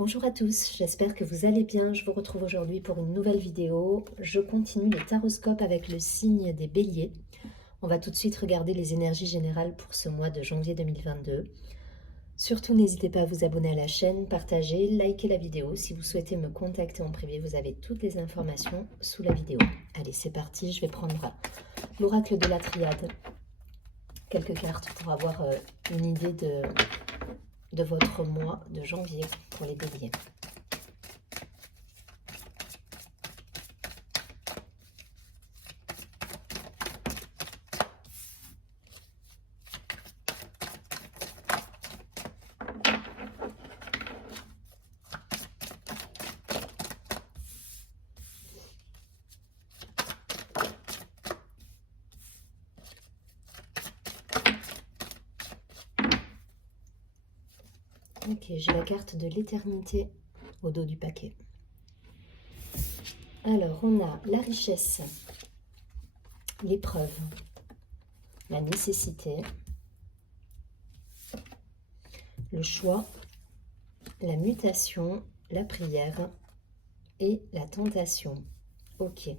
Bonjour à tous, j'espère que vous allez bien. Je vous retrouve aujourd'hui pour une nouvelle vidéo. Je continue les taroscopes avec le signe des béliers. On va tout de suite regarder les énergies générales pour ce mois de janvier 2022. Surtout, n'hésitez pas à vous abonner à la chaîne, partager, liker la vidéo. Si vous souhaitez me contacter en privé, vous avez toutes les informations sous la vidéo. Allez, c'est parti, je vais prendre l'oracle de la triade. Quelques cartes pour avoir une idée de votre mois de janvier pour les béliers. Ok, j'ai la carte de l'éternité au dos du paquet. Alors, on a la richesse, l'épreuve, la nécessité, le choix, la mutation, la prière et la tentation. Ok.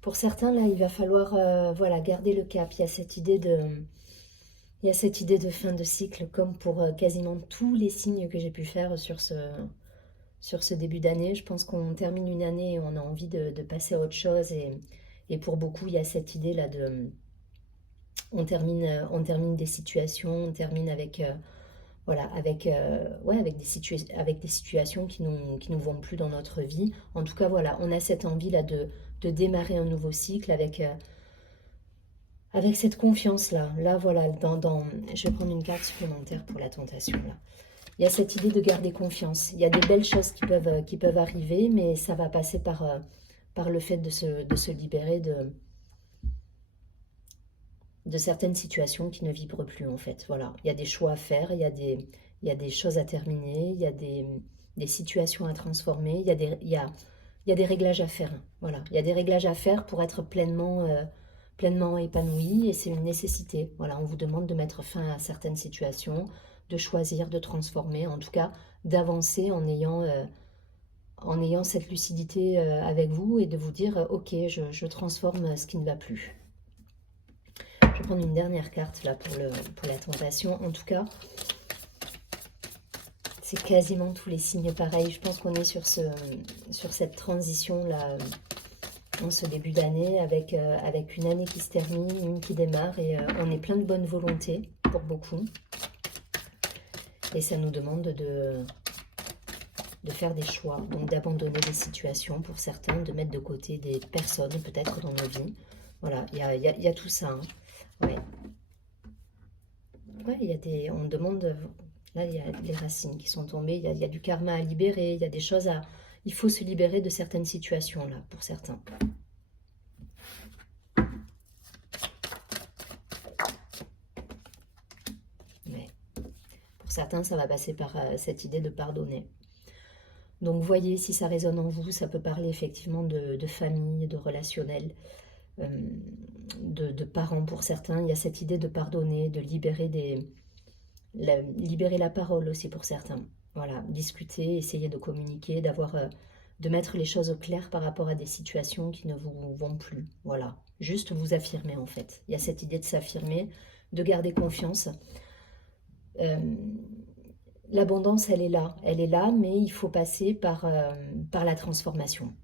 Pour certains, là, il va falloir voilà, garder le cap. Il y a cette idée de fin de cycle, comme pour quasiment tous les signes que j'ai pu faire sur ce début d'année. Je pense qu'on termine une année et on a envie de passer à autre chose. Et pour beaucoup, il y a cette idée-là de... On termine des situations, on termine avec... voilà, avec des situations qui nous vont plus dans notre vie. En tout cas, voilà, on a cette envie-là de démarrer un nouveau cycle avec cette confiance-là. Là, voilà, je vais prendre une carte supplémentaire pour la tentation, là. Il y a cette idée de garder confiance. Il y a des belles choses qui peuvent arriver, mais ça va passer par le fait de se libérer de certaines situations qui ne vibrent plus, en fait. Voilà, il y a des choix à faire, il y a des choses à terminer, il y a des situations à transformer, il y a des réglages à faire. Voilà, il y a des réglages à faire pour être pleinement épanoui, et c'est une nécessité. Voilà, on vous demande de mettre fin à certaines situations, de choisir, de transformer, en tout cas d'avancer en ayant cette lucidité avec vous et de vous dire ok, je transforme ce qui ne va plus. Je vais prendre une dernière carte là pour la tentation. En tout cas, c'est quasiment tous les signes pareils. Je pense qu'on est sur cette transition là en ce début d'année avec une année qui se termine, une qui démarre, et on est plein de bonne volonté pour beaucoup. Et ça nous demande de faire des choix, donc d'abandonner des situations pour certains, de mettre de côté des personnes peut-être dans nos vies. Voilà, il y a tout ça. Hein. Ouais. Ouais, on demande, là il y a les racines qui sont tombées, il y a du karma à libérer, il y a des choses il faut se libérer de certaines situations là, pour certains. Mais pour certains, ça va passer par cette idée de pardonner. Donc voyez si ça résonne en vous, ça peut parler effectivement de famille, de relationnel, de parents pour certains. Il y a cette idée de pardonner, de libérer libérer la parole aussi pour certains. Voilà, discuter, essayer de communiquer, de mettre les choses au clair par rapport à des situations qui ne vous vont plus. Voilà, juste vous affirmer en fait. Il y a cette idée de s'affirmer, de garder confiance. L'abondance, elle est là, mais il faut passer par la transformation.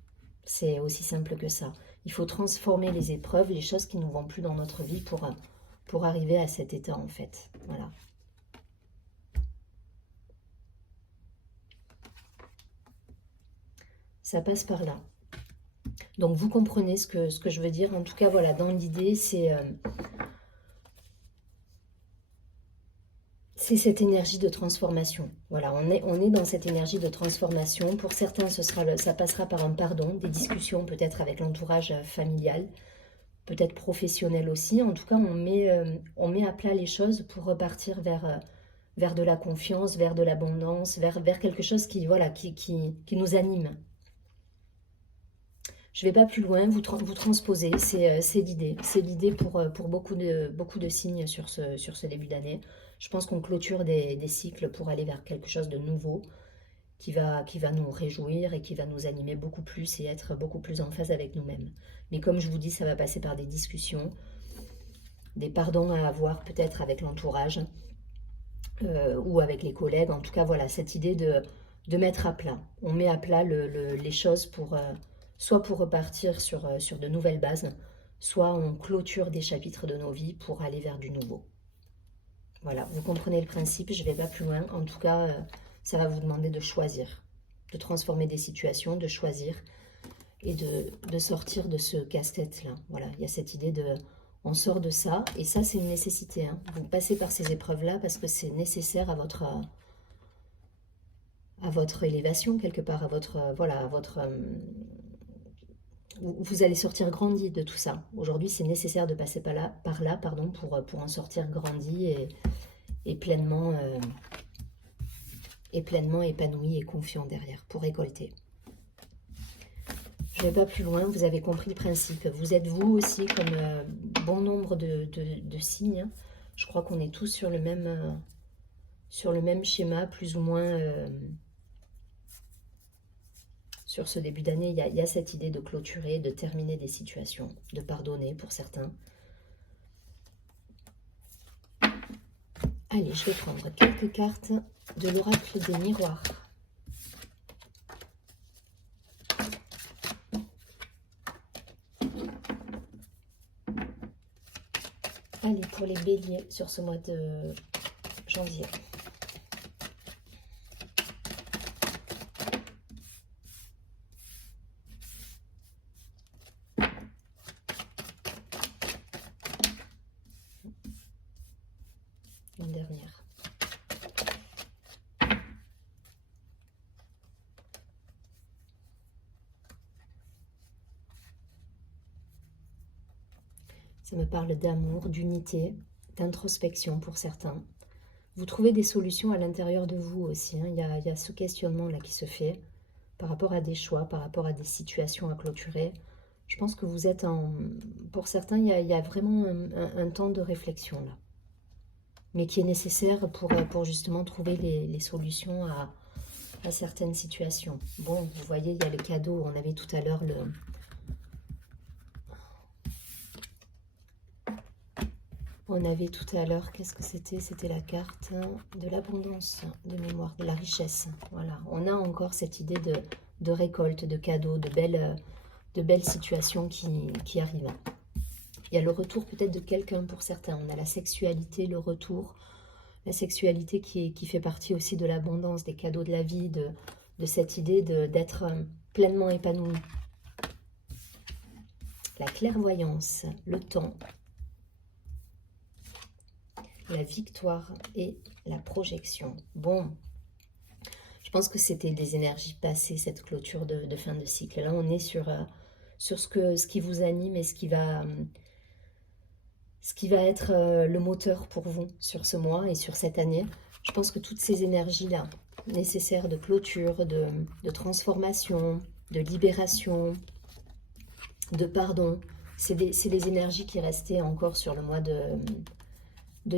C'est aussi simple que ça. Il faut transformer les épreuves, les choses qui ne vont plus dans notre vie pour arriver à cet état en fait. Voilà. Ça passe par là. Donc vous comprenez ce que je veux dire. En tout cas, voilà, dans l'idée, c'est cette énergie de transformation. Voilà, on est dans cette énergie de transformation. Pour certains, ça passera par un pardon, des discussions peut-être avec l'entourage familial, peut-être professionnel aussi. En tout cas, on met à plat les choses pour repartir vers de la confiance, vers de l'abondance, vers quelque chose qui nous anime. Je ne vais pas plus loin, vous transposez, c'est l'idée. C'est l'idée pour beaucoup de signes sur ce début d'année. Je pense qu'on clôture des cycles pour aller vers quelque chose de nouveau qui va nous réjouir et qui va nous animer beaucoup plus et être beaucoup plus en phase avec nous-mêmes. Mais comme je vous dis, ça va passer par des discussions, des pardons à avoir peut-être avec l'entourage ou avec les collègues. En tout cas, voilà, cette idée de mettre à plat. On met à plat les choses pour, soit pour repartir sur de nouvelles bases, soit on clôture des chapitres de nos vies pour aller vers du nouveau. Voilà, vous comprenez le principe, je ne vais pas plus loin. En tout cas, ça va vous demander de choisir, de transformer des situations, de choisir et de sortir de ce casse-tête-là. Voilà, il y a cette idée de... On sort de ça, et ça, c'est une nécessité. Hein. Vous passez par ces épreuves-là parce que c'est nécessaire à votre élévation, quelque part, à votre... voilà, à votre... vous allez sortir grandi de tout ça. Aujourd'hui, c'est nécessaire de passer par là pardon, pour en sortir grandi et pleinement épanoui et confiant derrière, pour récolter. Je ne vais pas plus loin, vous avez compris le principe. Vous êtes vous aussi, comme bon nombre de signes. Je crois qu'on est tous sur le même schéma, plus ou moins. Sur ce début d'année, il y a cette idée de clôturer, de terminer des situations, de pardonner pour certains. Allez, je vais prendre quelques cartes de l'oracle des miroirs. Allez, pour les béliers sur ce mois de janvier. Une dernière. Ça me parle d'amour, d'unité, d'introspection pour certains. Vous trouvez des solutions à l'intérieur de vous aussi. Hein. Il y a ce questionnement-là qui se fait par rapport à des choix, par rapport à des situations à clôturer. Je pense que vous êtes en... Pour certains, il y a vraiment un temps de réflexion là. Mais qui est nécessaire pour justement trouver les solutions à certaines situations. Bon, vous voyez, il y a les cadeaux. On avait tout à l'heure le... On avait tout à l'heure, qu'est-ce que c'était? C'était la carte de l'abondance de mémoire, de la richesse. Voilà, on a encore cette idée de récolte, de cadeaux, de belles situations qui arrivent. Il y a le retour peut-être de quelqu'un pour certains. On a la sexualité, le retour. La sexualité qui fait partie aussi de l'abondance, des cadeaux de la vie, de cette idée d'être pleinement épanoui. La clairvoyance, le temps, la victoire et la projection. Bon, je pense que c'était des énergies passées, cette clôture de fin de cycle. Là, on est sur ce qui vous anime et ce qui va être le moteur pour vous sur ce mois et sur cette année. Je pense que toutes ces énergies-là, nécessaires de clôture, de transformation, de libération, de pardon, c'est des énergies qui restaient encore sur le mois de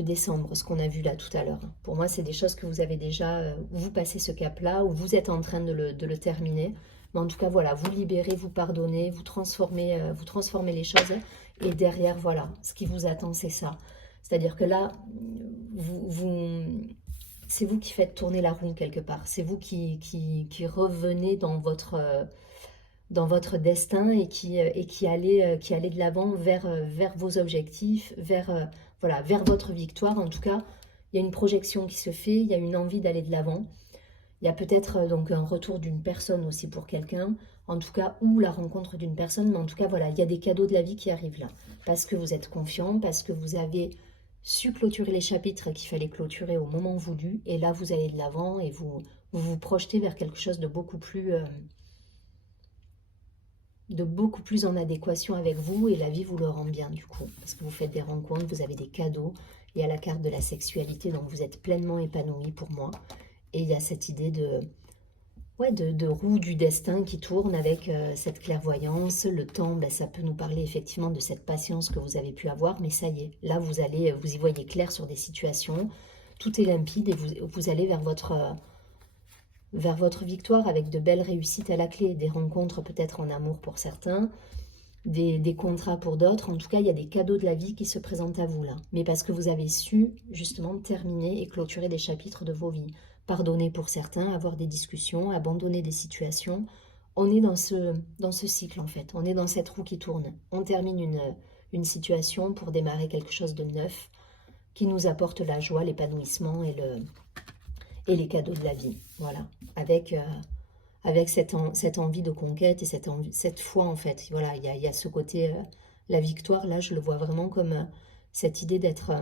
décembre, ce qu'on a vu là tout à l'heure. Pour moi, c'est des choses que vous avez déjà, vous passez ce cap-là, ou vous êtes en train de le terminer. Mais en tout cas, voilà, vous libérez, vous pardonnez, vous transformez les choses. Et derrière, voilà, ce qui vous attend, c'est ça. C'est-à-dire que là, c'est vous qui faites tourner la roue quelque part. C'est vous qui revenez dans votre destin et qui allez de l'avant vers vos objectifs, vers votre victoire. En tout cas, il y a une projection qui se fait, il y a une envie d'aller de l'avant. Il y a peut-être donc un retour d'une personne aussi pour quelqu'un, en tout cas, ou la rencontre d'une personne, mais en tout cas, voilà, il y a des cadeaux de la vie qui arrivent là. Parce que vous êtes confiant, parce que vous avez su clôturer les chapitres qu'il fallait clôturer au moment voulu, et là, vous allez de l'avant et vous projetez vers quelque chose de beaucoup plus en adéquation avec vous, et la vie vous le rend bien du coup, parce que vous faites des rencontres, vous avez des cadeaux, il y a la carte de la sexualité, donc vous êtes pleinement épanoui pour moi, et il y a cette idée ouais, de roue du destin qui tourne avec cette clairvoyance. Le temps, ben, ça peut nous parler effectivement de cette patience que vous avez pu avoir, mais ça y est, là vous y voyez clair sur des situations, tout est limpide et vous allez vers votre victoire avec de belles réussites à la clé, des rencontres peut-être en amour pour certains, des contrats pour d'autres. En tout cas, il y a des cadeaux de la vie qui se présentent à vous là. Mais parce que vous avez su justement terminer et clôturer des chapitres de vos vies. Pardonner pour certains, avoir des discussions, abandonner des situations. On est dans ce cycle en fait. On est dans cette roue qui tourne. On termine une situation pour démarrer quelque chose de neuf qui nous apporte la joie, l'épanouissement et les cadeaux de la vie. Voilà. Avec cette envie de conquête et cette foi en fait. Voilà, il y a ce côté, la victoire, là je le vois vraiment comme cette idée d'être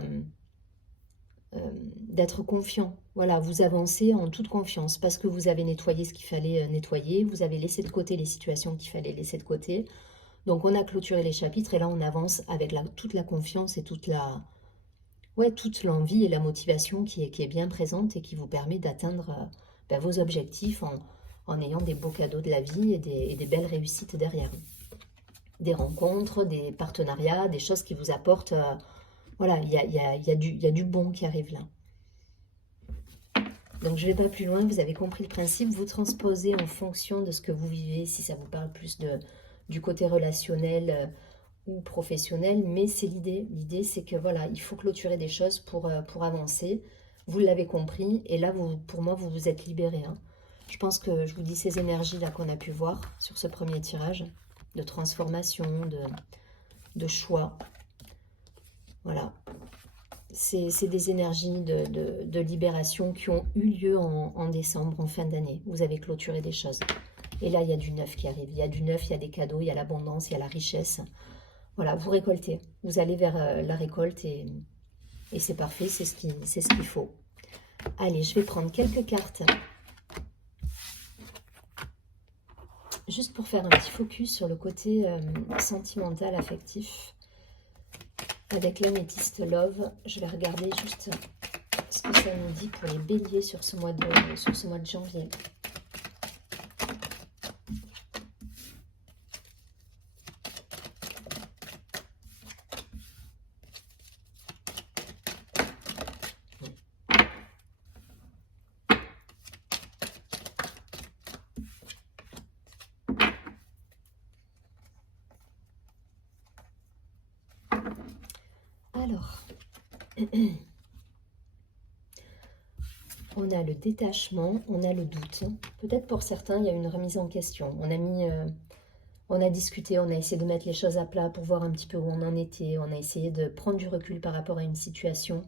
confiant. Voilà, vous avancez en toute confiance parce que vous avez nettoyé ce qu'il fallait nettoyer, vous avez laissé de côté les situations qu'il fallait laisser de côté. Donc on a clôturé les chapitres et là on avance avec toute la confiance et toute l'envie et la motivation qui est bien présente et qui vous permet d'atteindre vos objectifs en ayant des beaux cadeaux de la vie et des belles réussites derrière. Des rencontres, des partenariats, des choses qui vous apportent... voilà, il y a du bon qui arrive là. Donc je ne vais pas plus loin, vous avez compris le principe, vous transposez en fonction de ce que vous vivez, si ça vous parle plus du côté relationnel ou professionnel, mais c'est l'idée. L'idée, c'est que voilà, il faut clôturer des choses pour avancer. Vous l'avez compris, et là, pour moi, vous vous êtes libéré. Hein. Je pense que je vous dis ces énergies-là qu'on a pu voir sur ce premier tirage, de transformation, de choix. Voilà. C'est des énergies de libération qui ont eu lieu en décembre, en fin d'année. Vous avez clôturé des choses. Et là, il y a du neuf qui arrive. Il y a du neuf, il y a des cadeaux, il y a l'abondance, il y a la richesse. Voilà, vous récoltez. Vous allez vers la récolte et c'est parfait, c'est ce qu'il faut. Allez, je vais prendre quelques cartes. Juste pour faire un petit focus sur le côté sentimental, affectif. Avec l'améthyste Love, je vais regarder juste ce que ça nous dit pour les béliers sur ce mois de janvier. Alors, on a le détachement, on a le doute. Peut-être pour certains, il y a une remise en question. On a discuté, on a essayé de mettre les choses à plat pour voir un petit peu où on en était. On a essayé de prendre du recul par rapport à une situation.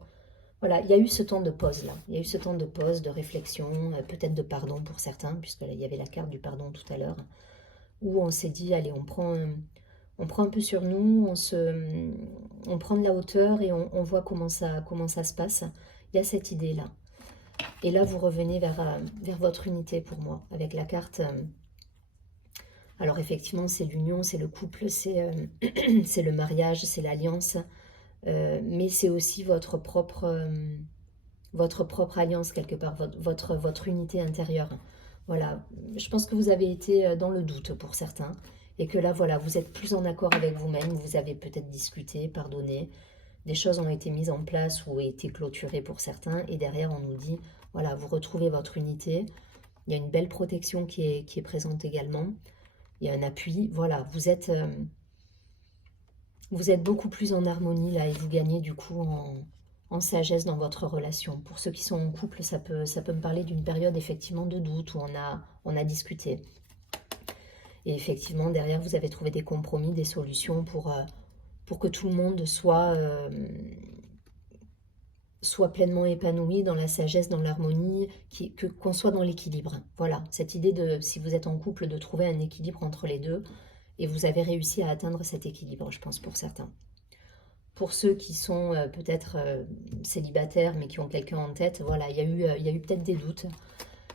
Voilà, il y a eu ce temps de pause là. Il y a eu ce temps de pause, de réflexion, peut-être de pardon pour certains, puisqu'il y avait la carte du pardon tout à l'heure, où on s'est dit, allez, on prend un peu sur nous, on prend de la hauteur et on voit comment ça se passe. Il y a cette idée-là. Et là, vous revenez vers votre unité pour moi, avec la carte. Alors effectivement, c'est l'union, c'est le couple, c'est le mariage, c'est l'alliance. Mais c'est aussi votre propre alliance quelque part, votre unité intérieure. Voilà, je pense que vous avez été dans le doute pour certains. Et que là, voilà, vous êtes plus en accord avec vous-même, vous avez peut-être discuté, pardonné, des choses ont été mises en place ou été clôturées pour certains, et derrière on nous dit, voilà, vous retrouvez votre unité, il y a une belle protection qui est présente également, il y a un appui, voilà, vous êtes beaucoup plus en harmonie là, et vous gagnez du coup en sagesse dans votre relation. Pour ceux qui sont en couple, ça peut me parler d'une période effectivement de doute où on a discuté. Et effectivement, derrière, vous avez trouvé des compromis, des solutions pour que tout le monde soit pleinement épanoui dans la sagesse, dans l'harmonie, qu'on soit dans l'équilibre. Voilà, cette idée de, si vous êtes en couple, de trouver un équilibre entre les deux. Et vous avez réussi à atteindre cet équilibre, je pense, pour certains. Pour ceux qui sont peut-être célibataires, mais qui ont quelqu'un en tête, voilà, il y a eu peut-être des doutes.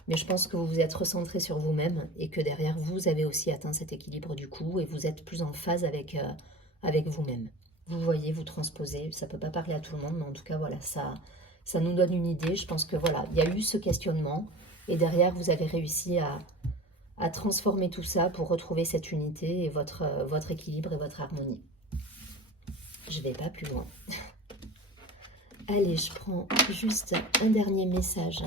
Mais je pense que vous vous êtes recentré sur vous-même et que derrière, vous avez aussi atteint cet équilibre du coup et vous êtes plus en phase avec vous-même. Vous voyez, vous transposez, ça ne peut pas parler à tout le monde, mais en tout cas, voilà, ça nous donne une idée. Je pense que voilà, il y a eu ce questionnement et derrière, vous avez réussi à transformer tout ça pour retrouver cette unité et votre équilibre et votre harmonie. Je ne vais pas plus loin. Allez, je prends juste un dernier message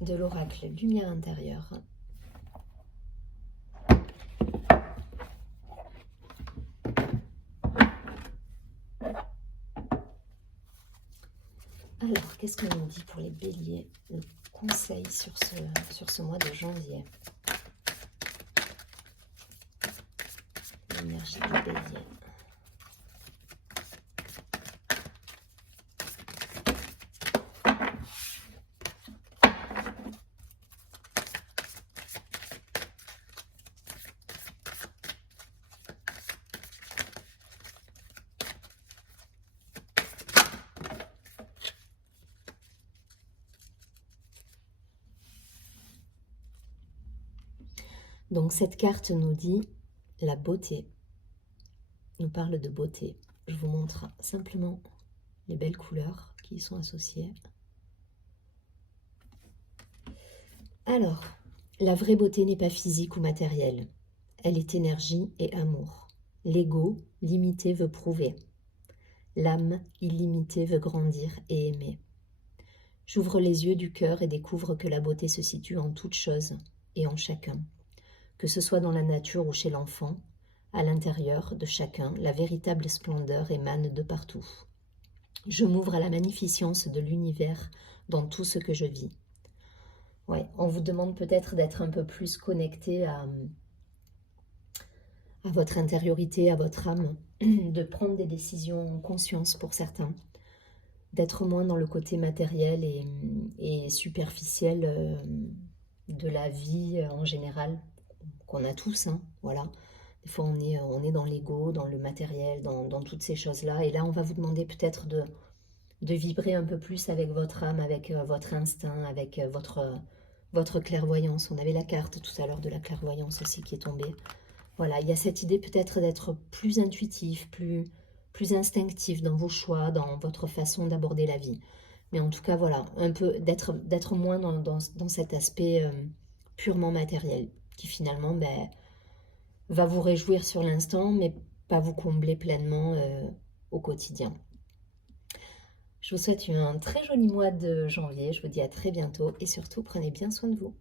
de l'oracle Lumière intérieure. Alors, qu'est-ce qu'on nous dit pour les béliers? Le conseil sur ce mois de janvier. L'énergie du bélier. Donc cette carte nous dit la beauté, nous parle de beauté. Je vous montre simplement les belles couleurs qui y sont associées. Alors, la vraie beauté n'est pas physique ou matérielle, elle est énergie et amour. L'ego, limité, veut prouver. L'âme, illimitée, veut grandir et aimer. J'ouvre les yeux du cœur et découvre que la beauté se situe en toute chose et en chacun. Que ce soit dans la nature ou chez l'enfant, à l'intérieur de chacun, la véritable splendeur émane de partout. Je m'ouvre à la magnificence de l'univers dans tout ce que je vis. Ouais, on vous demande peut-être d'être un peu plus connecté à votre intériorité, à votre âme, de prendre des décisions en conscience pour certains, d'être moins dans le côté matériel et superficiel de la vie en général, qu'on a tous, hein, voilà. Des fois, on est dans l'ego, dans le matériel, dans toutes ces choses-là. Et là, on va vous demander peut-être de vibrer un peu plus avec votre âme, avec votre instinct, avec votre clairvoyance. On avait la carte tout à l'heure de la clairvoyance aussi qui est tombée. Voilà, il y a cette idée peut-être d'être plus intuitif, plus instinctif dans vos choix, dans votre façon d'aborder la vie. Mais en tout cas, voilà, un peu d'être moins dans cet aspect purement matériel, qui finalement va vous réjouir sur l'instant, mais pas vous combler pleinement au quotidien. Je vous souhaite un très joli mois de janvier, je vous dis à très bientôt et surtout prenez bien soin de vous.